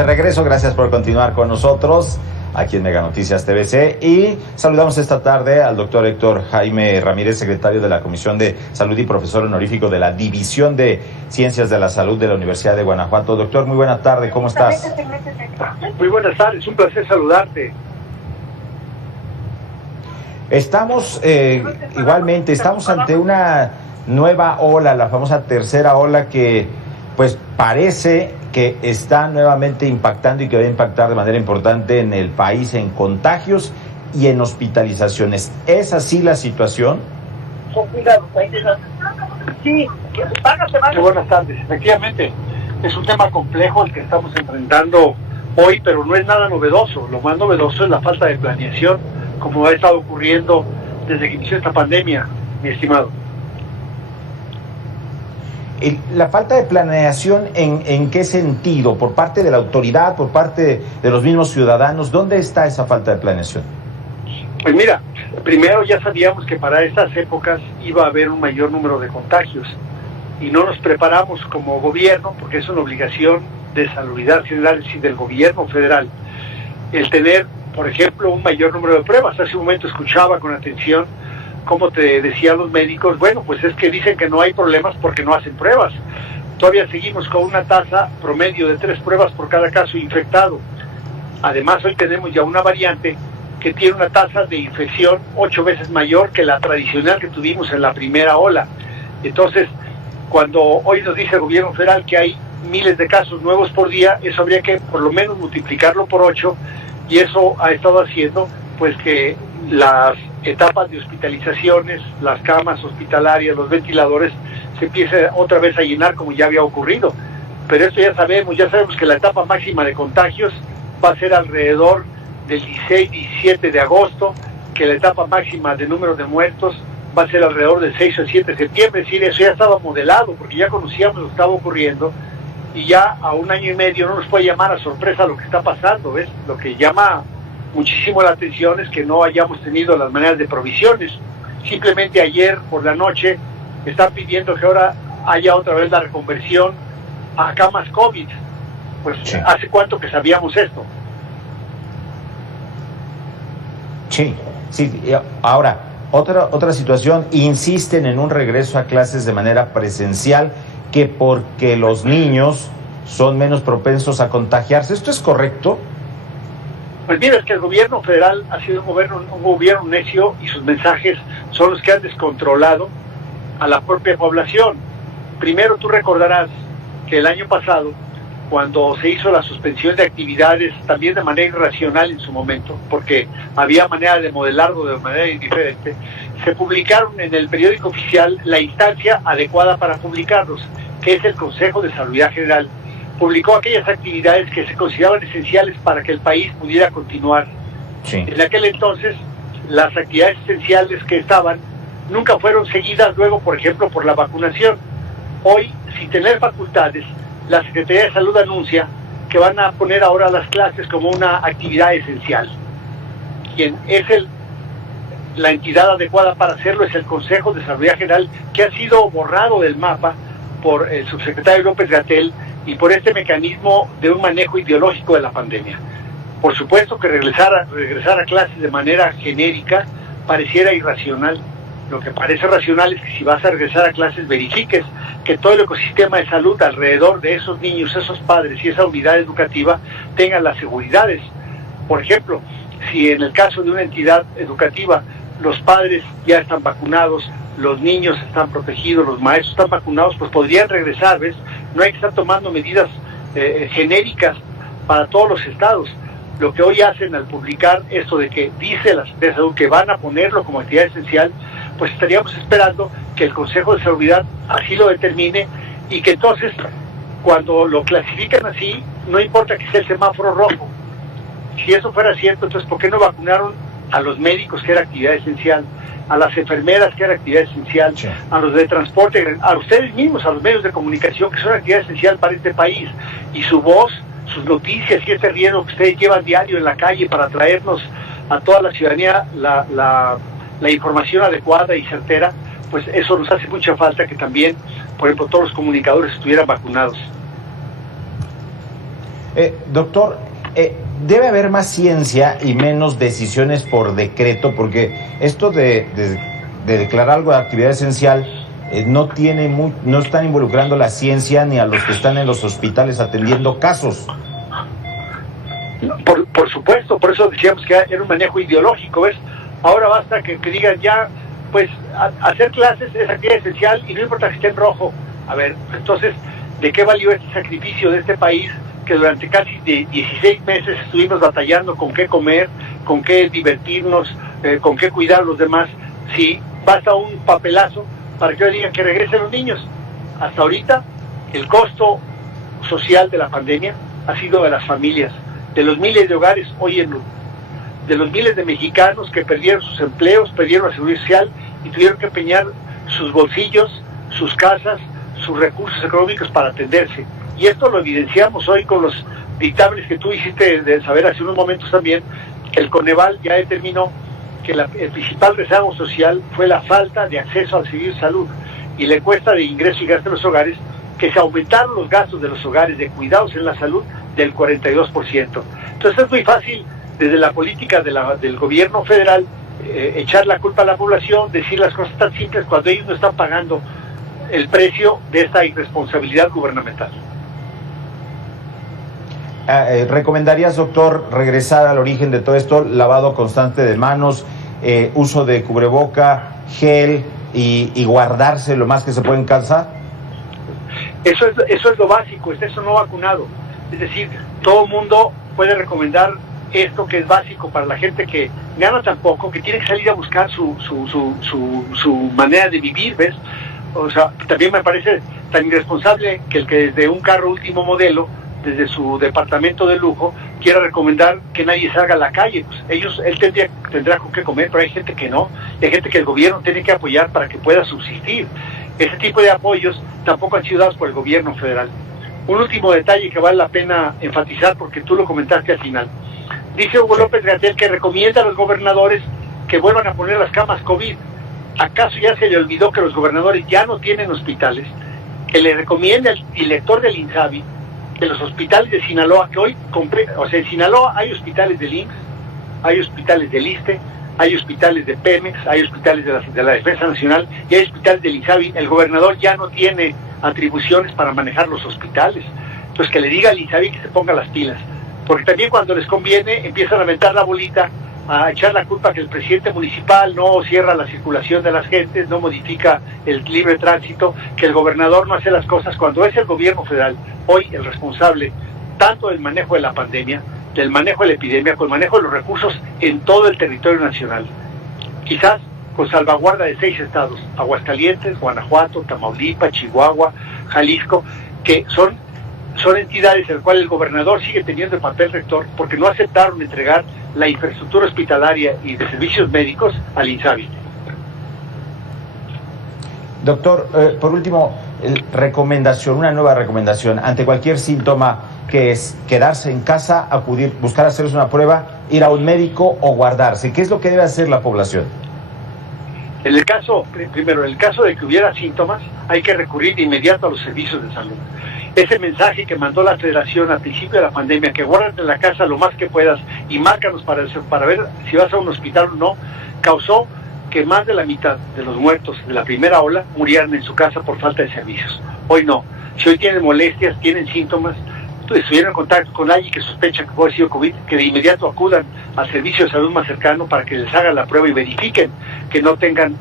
De regreso, gracias por continuar con nosotros aquí en Mega Noticias TVC y saludamos esta tarde al doctor Héctor Jaime Ramírez, secretario de la Comisión de Salud y profesor honorífico de la División de Ciencias de la Salud de la Universidad de Guanajuato. Doctor, muy buena tarde, ¿cómo estás? Muy buenas tardes, un placer saludarte. Estamos igualmente, estamos ante una nueva ola, la famosa tercera ola que pues parece que está nuevamente impactando y que va a impactar de manera importante en el país en contagios y en hospitalizaciones. ¿Es así la situación? Sí, buenas tardes. Efectivamente, es un tema complejo el que estamos enfrentando hoy, pero no es nada novedoso. Lo más novedoso es la falta de planeación, como ha estado ocurriendo desde que inició esta pandemia, mi estimado. La falta de planeación, ¿en qué sentido? ¿Por parte de la autoridad, por parte de los mismos ciudadanos? ¿Dónde está esa falta de planeación? Pues mira, primero ya sabíamos que para estas épocas iba a haber un mayor número de contagios y no nos preparamos como gobierno, porque es una obligación de salubridad general y del gobierno federal, el tener, por ejemplo, un mayor número de pruebas. Hace un momento escuchaba con atención cómo te decían los médicos, bueno, pues es que dicen que no hay problemas porque no hacen pruebas. Todavía seguimos con una tasa promedio de 3 pruebas por cada caso infectado. Además, hoy tenemos ya una variante que tiene una tasa de infección 8 veces mayor que la tradicional que tuvimos en la primera ola. Entonces, cuando hoy nos dice el gobierno federal que hay miles de casos nuevos por día, eso habría que por lo menos multiplicarlo por 8, y eso ha estado haciendo pues que las etapas de hospitalizaciones, las camas hospitalarias, los ventiladores, se empiece otra vez a llenar como ya había ocurrido. Pero esto ya sabemos que la etapa máxima de contagios va a ser alrededor del 16-17 de agosto, que la etapa máxima de número de muertos va a ser alrededor del 6 o 7 de septiembre. Es decir, eso ya estaba modelado, porque ya conocíamos lo que estaba ocurriendo, y ya a 1 año y medio no nos puede llamar a sorpresa lo que está pasando, ¿ves? Lo que llama muchísimo la atención es que no hayamos tenido las maneras de provisiones. Simplemente ayer por la noche están pidiendo que ahora haya otra vez la reconversión a camas COVID. Pues sí. ¿Hace cuánto que sabíamos esto? Sí. Ahora, otra situación, insisten en un regreso a clases de manera presencial, que porque los niños son menos propensos a contagiarse. ¿Esto es correcto? Pues mira, es que el gobierno federal ha sido un gobierno necio, y sus mensajes son los que han descontrolado a la propia población. Primero, tú recordarás que el año pasado, cuando se hizo la suspensión de actividades, también de manera irracional en su momento, porque había manera de modelarlo de manera indiferente, se publicaron en el periódico oficial la instancia adecuada para publicarlos, que es el Consejo de Salubridad General. Publicó aquellas actividades que se consideraban esenciales para que el país pudiera continuar. Sí. En aquel entonces, las actividades esenciales que estaban nunca fueron seguidas luego, por ejemplo, por la vacunación. Hoy, sin tener facultades, la Secretaría de Salud anuncia que van a poner ahora las clases como una actividad esencial. Quien es la entidad adecuada para hacerlo es el Consejo de Salubridad General, que ha sido borrado del mapa por el subsecretario López-Gatell y por este mecanismo de un manejo ideológico de la pandemia. Por supuesto que regresar a clases de manera genérica pareciera irracional. Lo que parece racional es que si vas a regresar a clases, verifiques que todo el ecosistema de salud alrededor de esos niños, esos padres y esa unidad educativa tengan las seguridades. Por ejemplo, si en el caso de una entidad educativa los padres ya están vacunados, los niños están protegidos, los maestros están vacunados, pues podrían regresar, ¿ves? No hay que estar tomando medidas genéricas para todos los estados. Lo que hoy hacen al publicar esto de que dice la Secretaría de Salud que van a ponerlo como actividad esencial, pues estaríamos esperando que el Consejo de Salubridad así lo determine, y que entonces, cuando lo clasifican así, no importa que sea el semáforo rojo. Si eso fuera cierto, entonces ¿por qué no vacunaron a los médicos, que era actividad esencial, a las enfermeras, que era actividad esencial, sí, a los de transporte, a ustedes mismos, a los medios de comunicación, que son actividad esencial para este país, y su voz, sus noticias y este riesgo que ustedes llevan diario en la calle para traernos a toda la ciudadanía la información adecuada y certera? Pues eso nos hace mucha falta, que también, por ejemplo, todos los comunicadores estuvieran vacunados. Doctor, debe haber más ciencia y menos decisiones por decreto, porque esto de declarar algo de actividad esencial no están involucrando la ciencia ni a los que están en los hospitales atendiendo casos. Por supuesto, por eso decíamos que era un manejo ideológico, ¿ves? Ahora basta que digan ya, pues hacer clases es actividad esencial y no importa que esté en rojo. A ver, entonces, ¿de qué valió este sacrificio de este país que durante casi 16 meses estuvimos batallando con qué comer, con qué divertirnos, con qué cuidar a los demás? Si basta un papelazo para que hoy digan que regresen los niños. Hasta ahorita, el costo social de la pandemia ha sido de las familias, de los miles de hogares hoy en luto, de los miles de mexicanos que perdieron sus empleos, perdieron la seguridad social y tuvieron que empeñar sus bolsillos, sus casas, sus recursos económicos para atenderse. Y esto lo evidenciamos hoy con los dictámenes que tú hiciste de saber hace unos momentos también. El Coneval ya determinó que el principal rezago social fue la falta de acceso al servicio de salud y la encuesta de ingreso y gasto de los hogares, que se aumentaron los gastos de los hogares de cuidados en la salud del 42%. Entonces es muy fácil desde la política del gobierno federal echar la culpa a la población, decir las cosas tan simples cuando ellos no están pagando el precio de esta irresponsabilidad gubernamental. ¿Recomendarías, doctor, regresar al origen de todo esto, lavado constante de manos, uso de cubreboca, gel y guardarse lo más que se puede en casa? Eso es lo básico, es eso no vacunado. Es decir, todo el mundo puede recomendar esto que es básico para la gente que gana tan poco, que tiene que salir a buscar su manera de vivir, ¿ves? O sea, también me parece tan irresponsable que el que desde un carro último modelo, desde su departamento de lujo, quiera recomendar que nadie salga a la calle. Pues él tendrá con qué comer, pero hay gente que no, y hay gente que el gobierno tiene que apoyar para que pueda subsistir. Ese tipo de apoyos tampoco han sido dados por el gobierno federal. Un último detalle que vale la pena enfatizar, porque tú lo comentaste al final. Dice Hugo López-Gatell que recomienda a los gobernadores que vuelvan a poner las camas COVID. ¿Acaso ya se le olvidó que los gobernadores ya no tienen hospitales? Que le recomiende al director del INSABI que los hospitales de Sinaloa, que hoy, en Sinaloa hay hospitales del IMSS, hay hospitales del ISSSTE, hay hospitales de Pemex, hay hospitales de la Defensa Nacional y hay hospitales del INSABI. El gobernador ya no tiene atribuciones para manejar los hospitales. Entonces que le diga al INSABI que se ponga las pilas. Porque también cuando les conviene empiezan a aventar la bolita, a echar la culpa que el presidente municipal no cierra la circulación de las gentes, no modifica el libre tránsito, que el gobernador no hace las cosas, cuando es el gobierno federal hoy el responsable tanto del manejo de la pandemia, del manejo de la epidemia, con el manejo de los recursos en todo el territorio nacional. Quizás con salvaguarda de 6 estados, Aguascalientes, Guanajuato, Tamaulipas, Chihuahua, Jalisco, que son entidades en las cuales el gobernador sigue teniendo el papel rector porque no aceptaron entregar la infraestructura hospitalaria y de servicios médicos al INSABI. Doctor, por último, una nueva recomendación ante cualquier síntoma, que es quedarse en casa, buscar hacerse una prueba, ir a un médico o guardarse. ¿Qué es lo que debe hacer la población? En el caso de que hubiera síntomas, hay que recurrir de inmediato a los servicios de salud. Ese mensaje que mandó la Federación al principio de la pandemia, que guárdate en la casa lo más que puedas y márcanos para ver si vas a un hospital o no, causó que más de la mitad de los muertos de la primera ola murieran en su casa por falta de servicios. Hoy no. Si hoy tienen molestias, tienen síntomas, estuvieron en contacto con alguien que sospecha que puede haber sido COVID, que de inmediato acudan al servicio de salud más cercano para que les hagan la prueba y verifiquen que no tengan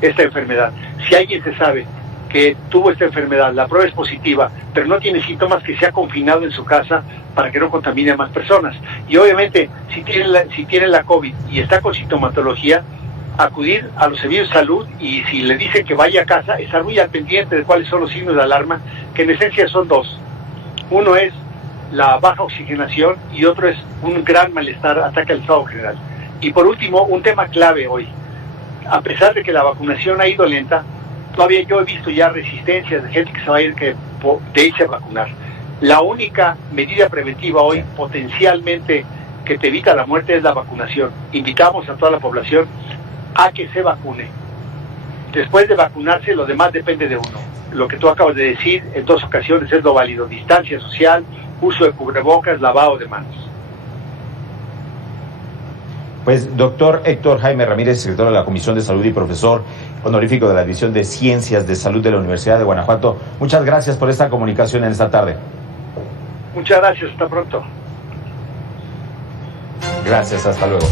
esta enfermedad. Si alguien se sabe que tuvo esta enfermedad, la prueba es positiva, pero no tiene síntomas, que se ha confinado en su casa para que no contamine a más personas. Y obviamente, si tiene la COVID y está con sintomatología, acudir a los servicios de salud, y si le dicen que vaya a casa, estar muy al pendiente de cuáles son los signos de alarma, que en esencia son 2. Uno es la baja oxigenación y otro es un gran malestar, ataque al estado general. Y por último, un tema clave hoy. A pesar de que la vacunación ha ido lenta, todavía yo he visto ya resistencias de gente que se va a ir de irse a vacunar. La única medida preventiva hoy potencialmente que te evita la muerte es la vacunación. Invitamos a toda la población a que se vacune. Después de vacunarse, lo demás depende de uno. Lo que tú acabas de decir en 2 ocasiones es lo válido: distancia social, uso de cubrebocas, lavado de manos. Pues, doctor Héctor Jaime Ramírez, secretario de la Comisión de Salud y profesor honorífico de la División de Ciencias de Salud de la Universidad de Guanajuato, muchas gracias por esta comunicación en esta tarde. Muchas gracias, hasta pronto. Gracias, hasta luego.